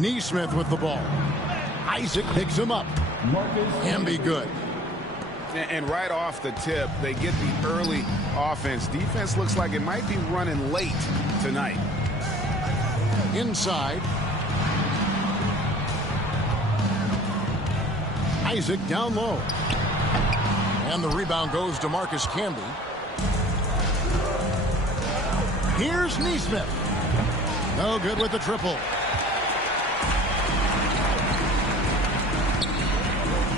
Neesmith with the ball. Isaac picks him up. Can be good. And right off the tip, they get the early offense. Defense looks like it might be running late tonight. Inside. Isaac down low. And the rebound goes to Marcus Camby. Here's Neesmith. No good with the triple.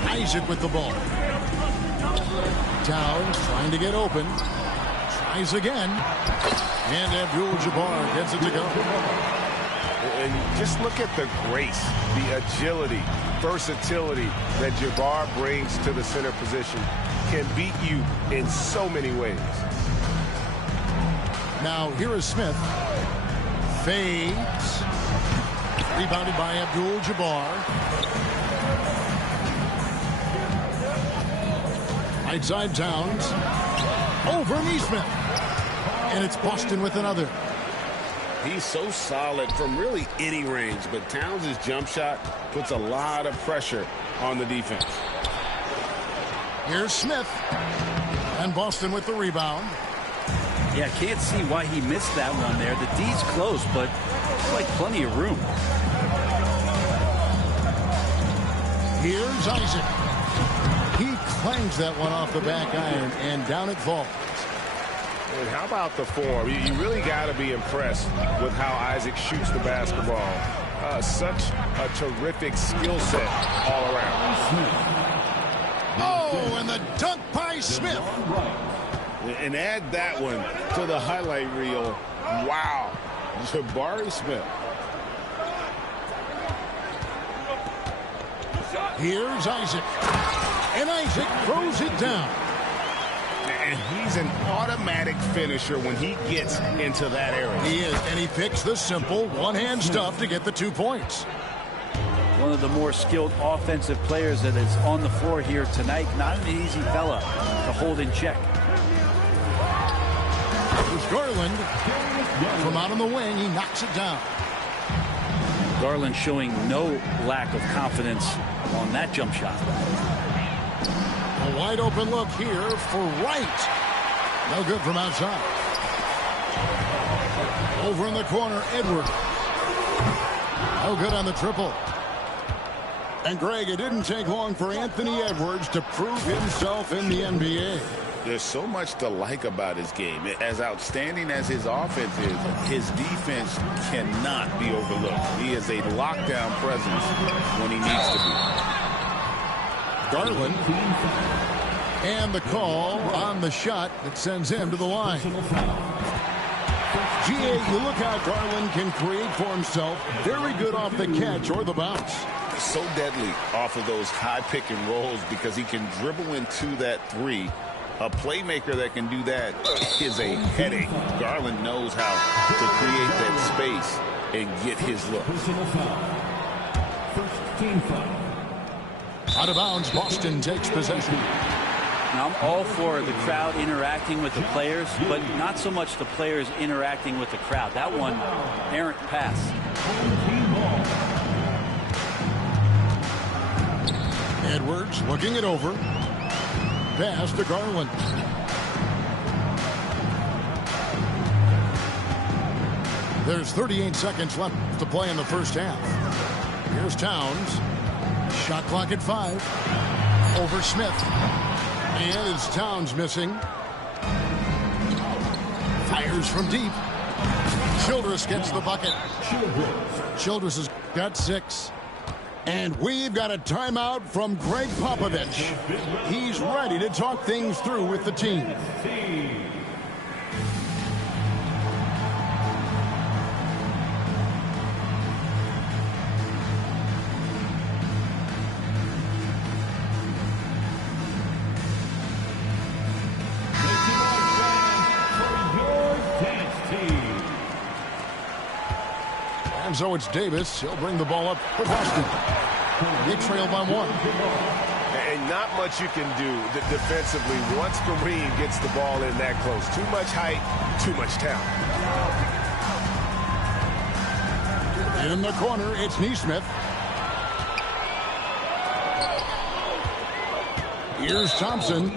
Isaac with the ball. Towns trying to get open. Tries again. And Abdul-Jabbar gets it to go. And just look at the grace, the agility, versatility that Jabbar brings to the center position. Can beat you in so many ways. Now here is Smith. Fades. Rebounded by Abdul-Jabbar. Right side Towns. Over Neesmith. And it's Boston with another. He's so solid from really any range, but Towns' jump shot puts a lot of pressure on the defense. Here's Smith. And Boston with the rebound. Yeah, can't see why he missed that one there. The D's close, but it's like plenty of room. Here's Isaac. He clangs that one off the back iron, and down it falls. And how about the form? You really got to be impressed with how Isaac shoots the basketball. Such a terrific skill set all around. Oh, and the dunk by Smith. And add that one to the highlight reel. Wow. Jabari Smith. Here's Isaac. And Isaac throws it down. And he's an automatic finisher when he gets into that area. He is, and he picks the simple one-hand stuff to get the 2 points. One of the more skilled offensive players that is on the floor here tonight. Not an easy fella to hold in check. There's Garland. From out on the wing, he knocks it down. Garland showing no lack of confidence on that jump shot. A wide open look here for Wright. No good from outside. Over in the corner, Edwards. No good on the triple. And Greg, it didn't take long for Anthony Edwards to prove himself in the NBA. There's so much to like about his game. As outstanding as his offense is, his defense cannot be overlooked. He is a lockdown presence when he needs to be. Garland. And the call on the shot that sends him to the line. G.A., you look how Garland can create for himself. Very good off the catch or the bounce. So deadly off of those high pick and rolls because he can dribble into that three. A playmaker that can do that is a headache. Garland knows how to create that space and get his look. First team foul. Out of bounds, Boston takes possession. Now, I'm all for the crowd interacting with the players, but not so much the players interacting with the crowd. That one, errant pass. Edwards looking it over. Pass to Garland. There's 38 seconds left to play in the first half. Here's Towns. Shot clock at 5. Over Smith. And it's Towns missing. Fires from deep. Childress gets the bucket. Childress has got 6. And we've got a timeout from Greg Popovich. He's ready to talk things through with the team. And so it's Davis. He'll bring the ball up for Boston. They trail by 1. And not much you can do defensively once Kareem gets the ball in that close. Too much height, too much talent. In the corner, it's Neesmith. Here's Thompson.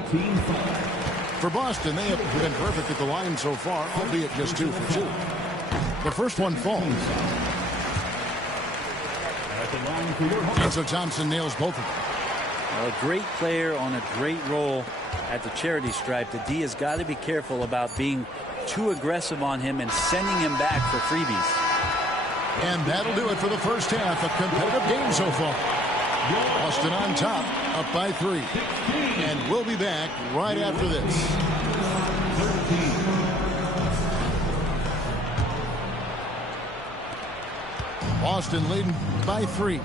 For Boston, they have been perfect at the line so far, albeit just 2 for 2. The first one falls. And so Thompson nails both of them. A great player on a great role at the charity stripe. The D has got to be careful about being too aggressive on him and sending him back for freebies. And that'll do it for the first half. A competitive game so far. Boston on top, up by 3. And we'll be back right after this. Boston leading by 3.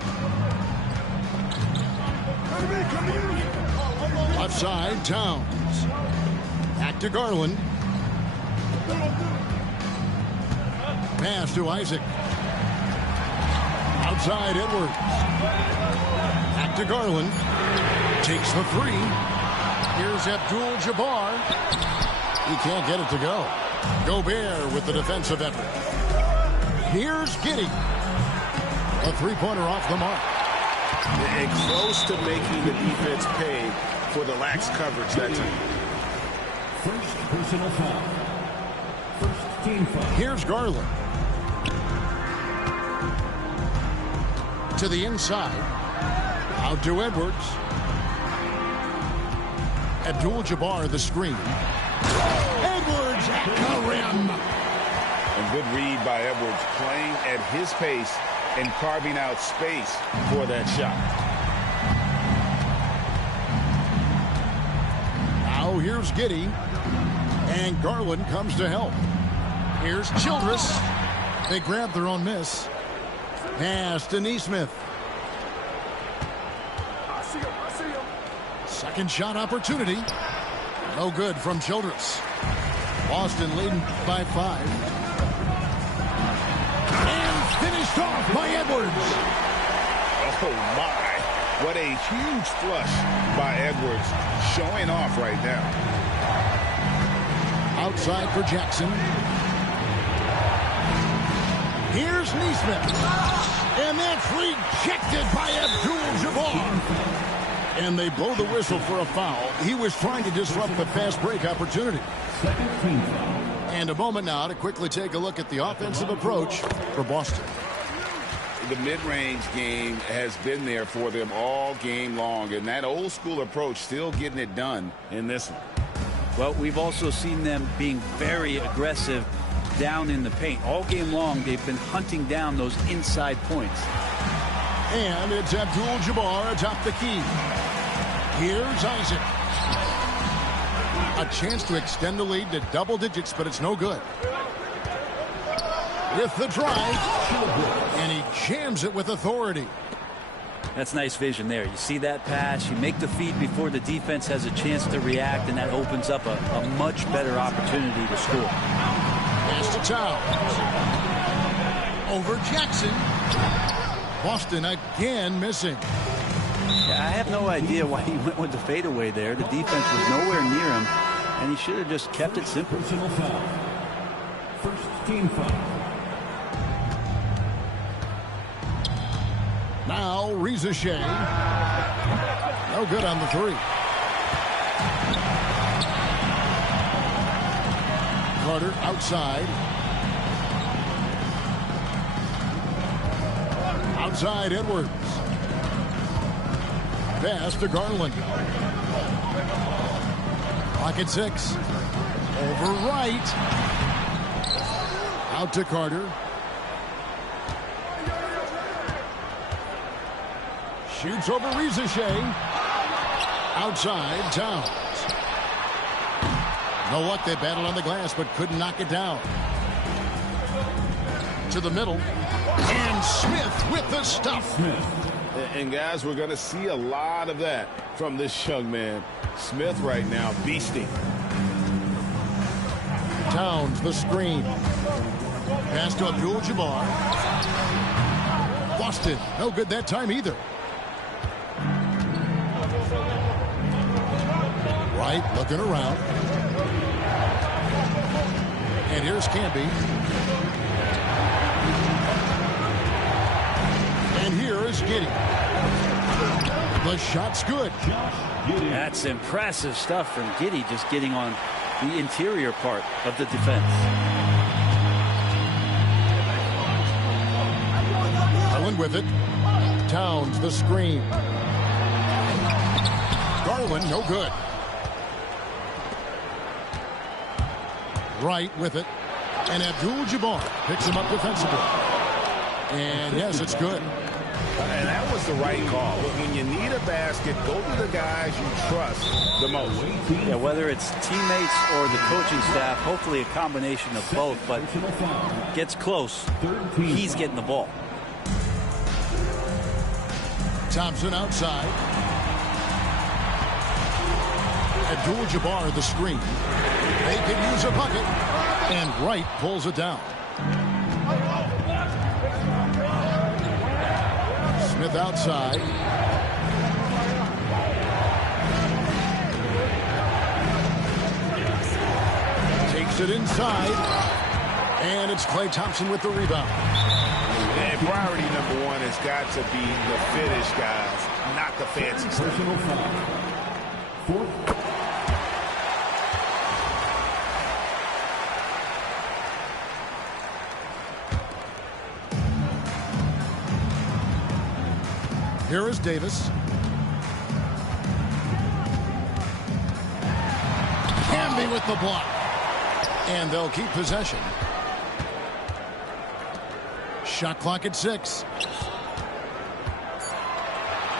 Left side, Towns. Back to Garland. Pass to Isaac. Outside, Edwards. Back to Garland. Takes the 3. Here's Abdul-Jabbar. He can't get it to go. Gobert with the defensive effort. Here's Giddey. A three-pointer off the mark. And close to making the defense pay for the lax coverage that time. First personal foul. First team foul. Here's Garland. To the inside. Out to Edwards. Abdul-Jabbar the screen. Edwards at the rim. A good read by Edwards, playing at his pace and carving out space for that shot. Now here's Giddey. And Garland comes to help. Here's Childress. They grab their own miss. Pass to Neesmith. Second shot opportunity. No good from Childress. Boston leading by 5. And finished off by Edwards. Oh, my. What a huge flush by Edwards, showing off right now. Outside for Jackson. Here's Neesmith. And that's rejected by Abdul-Jabbar. And they blow the whistle for a foul. He was trying to disrupt the fast break opportunity. And a moment now to quickly take a look at the offensive approach for Boston. The mid-range game has been there for them all game long, and that old school approach still getting it done in this one. Well, we've also seen them being very aggressive down in the paint. All game long, they've been hunting down those inside points. And it's Abdul-Jabbar atop the key. Here's Isaac. A chance to extend the lead to double digits, but it's no good. With the drive, and he jams it with authority. That's nice vision there. You see that pass, you make the feed before the defense has a chance to react, and that opens up a much better opportunity to score. Pass to Towns. Over Jackson. Boston again missing. Yeah, I have no idea why he went with the fadeaway there. The defense was nowhere near him, and he should have just kept it simple. Personal foul. First team foul. Now Reza Shea. No good on the 3. Carter outside. Outside Edwards. Pass to Garland. Clock at 6. Over right. Out to Carter. Shoots over Reza Shea. Outside Towns. You know what? They battled on the glass but couldn't knock it down. To the middle. And Smith with the stuff. And guys, we're going to see a lot of that from this young man. Smith right now beasting. Towns the screen. Pass to Abdul-Jabbar. Boston no good that time either. Right, looking around. And here's Camby. Here's Giddey. The shot's good. That's impressive stuff from Giddey, just getting on the interior part of the defense. Garland with it. Towns the screen. Garland no good. Wright with it. And Abdul-Jabbar picks him up defensively. And yes, it's good. And that was the right call. When you need a basket, go to the guys you trust the most. Yeah, whether it's teammates or the coaching staff, hopefully a combination of both, but gets close, he's getting the ball. Thompson outside. Abdul-Jabbar the screen. They could use a bucket. And Wright pulls it down. Smith outside. Takes it inside. And it's Klay Thompson with the rebound. And priority number one has got to be the finish, guys, not the fancy stuff. Here is Davis. Camby with the block. And they'll keep possession. Shot clock at 6.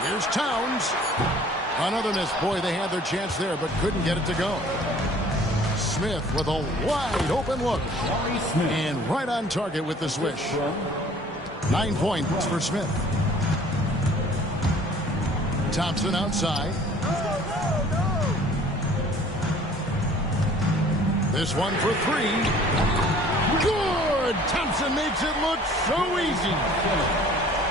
Here's Towns. Another miss. Boy, they had their chance there, but couldn't get it to go. Smith with a wide open look. And right on target with the swish. 9 points for Smith. Thompson outside. This one for 3. Good! Thompson makes it look so easy.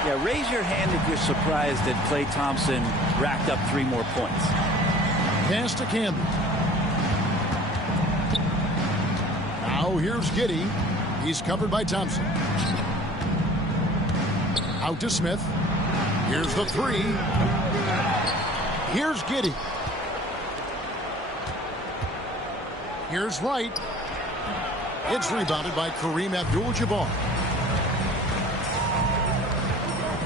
Yeah, raise your hand if you're surprised that Klay Thompson racked up 3 more points. Pass to Camby. Now here's Giddey. He's covered by Thompson. Out to Smith. Here's the 3. Here's Giddey. Here's Wright. It's rebounded by Kareem Abdul-Jabbar.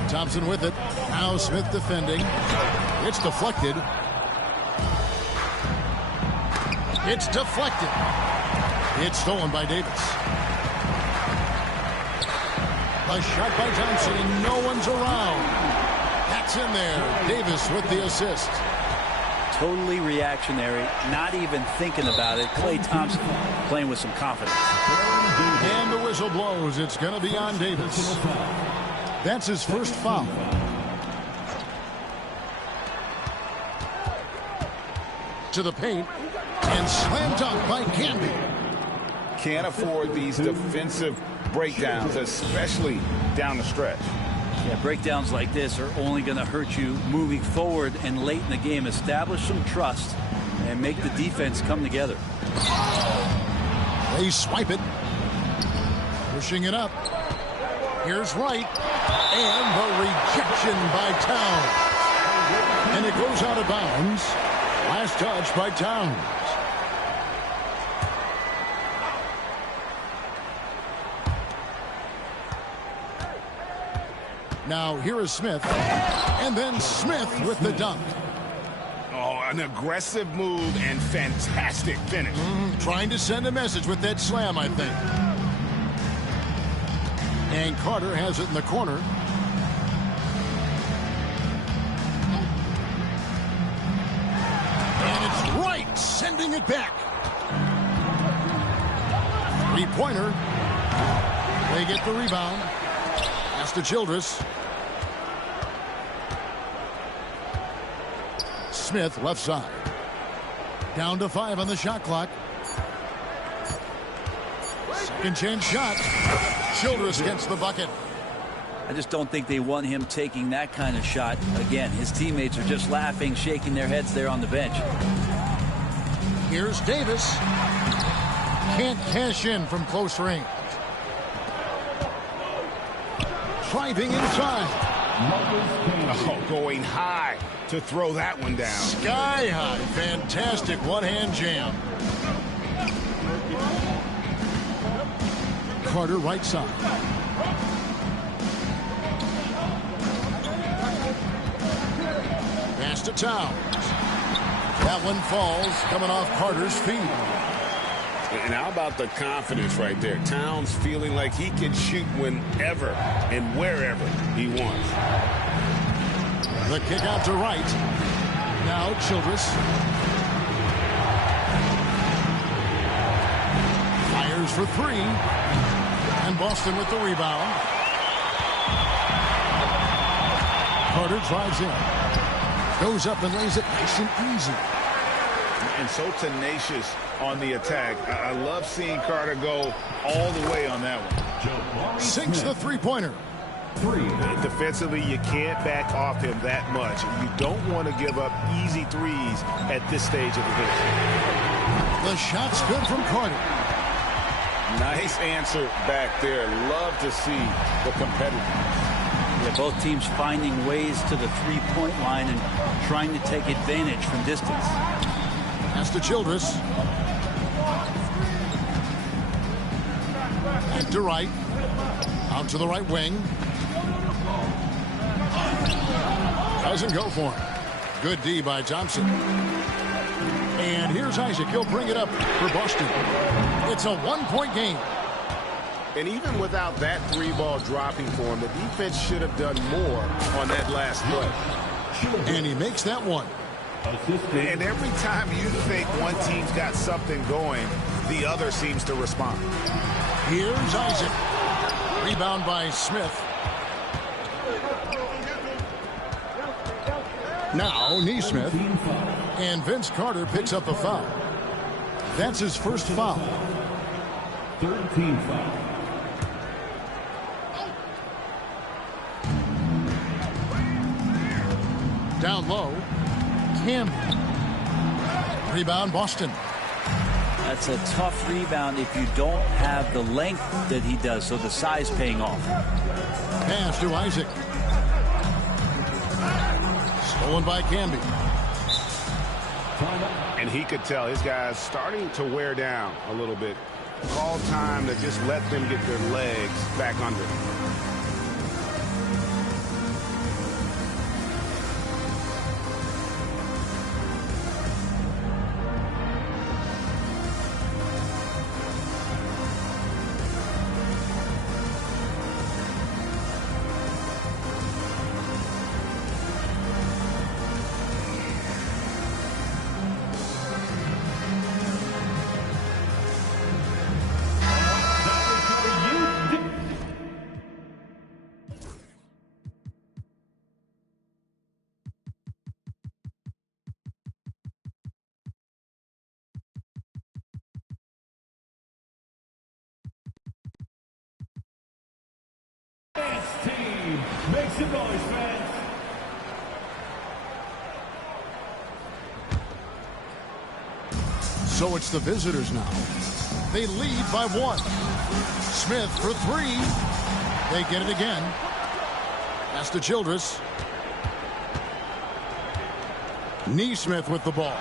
Thompson with it. Now Smith defending. It's deflected. It's deflected. It's stolen by Davis. A shot by Thompson and no one's around. That's in there. Davis with the assist. Totally reactionary, not even thinking about it. Klay Thompson playing with some confidence. And the whistle blows. It's going to be on Davis. That's his first foul. To the paint. And slam dunk by Camby. Can't afford these defensive breakdowns, especially down the stretch. Yeah, breakdowns like this are only going to hurt you moving forward and late in the game. Establish some trust and make the defense come together. They swipe it. Pushing it up. Here's Wright. And the rejection by Towns. And it goes out of bounds. Last touch by Towns. Now here is Smith. And then Smith with the dunk. Oh, an aggressive move and fantastic finish. Trying to send a message with that slam, I think. And Carter has it in the corner. And it's Wright sending it back. 3-pointer. They get the rebound. Pass to Childress. Smith left side. Down to 5 on the shot clock. Second chance shot. Childress gets the bucket. I just don't think they want him taking that kind of shot again. His teammates are just laughing, shaking their heads there on the bench. Here's Davis. Can't cash in from close range. Driving inside. Oh, going high to throw that one down. Sky high. Fantastic one-hand jam. Carter right side. Pass to Towns. That one falls coming off Carter's feet. And how about the confidence right there? Towns feeling like he can shoot whenever and wherever he wants. The kick out to right. Now Childress. Fires for three. And Boston with the rebound. Carter drives in. Goes up and lays it nice and easy. And so tenacious on the attack. I love seeing Carter go all the way on that one. Sinks the three-pointer. Defensively, you can't back off him that much. You don't want to give up easy threes at this stage of the game. The shot's good from Carter. Nice answer back there. Love to see the competitiveness. Yeah, both teams finding ways to the three-point line and trying to take advantage from distance. Pass to Childress. Back to right. Out to the right wing. Doesn't go for him. Good D by Thompson. And here's Isaac. He'll bring it up for Boston. It's a one-point game. And even without that three-ball dropping for him, the defense should have done more on that last play. And he makes that one. And every time you think one team's got something going, the other seems to respond. Here's Isaac. Rebound by Smith. Now Neesmith. And Vince Carter picks up a foul. That's his first foul. 13 foul. Down low. Camby. Rebound Boston. That's a tough rebound if you don't have the length that he does, so the size paying off. Pass to Isaac. Stolen by Camby. And he could tell his guys starting to wear down a little bit. Call time to just let them get their legs back under. Team, make some noise, fans. So it's the visitors now. They lead by one. Smith for three. They get it again. Pass to Childress. Neesmith with the ball.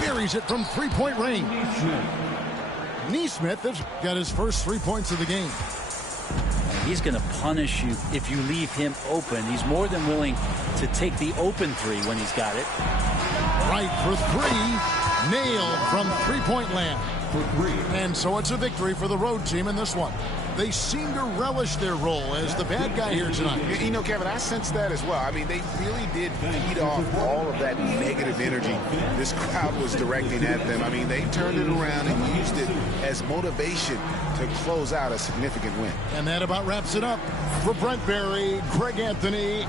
Buries it from three-point range. Neesmith has got his first 3 points of the game. He's going to punish you if you leave him open. He's more than willing to take the open three when he's got it. Right for three. Nailed from three-point land. And so it's a victory for the road team in this one. They seem to relish their role as the bad guy here tonight. You know, Kevin, I sense that as well. I mean, they really did feed off all of that negative energy this crowd was directing at them. I mean, they turned it around and used it as motivation to close out a significant win. And that about wraps it up. For Brent Barry, Greg Anthony,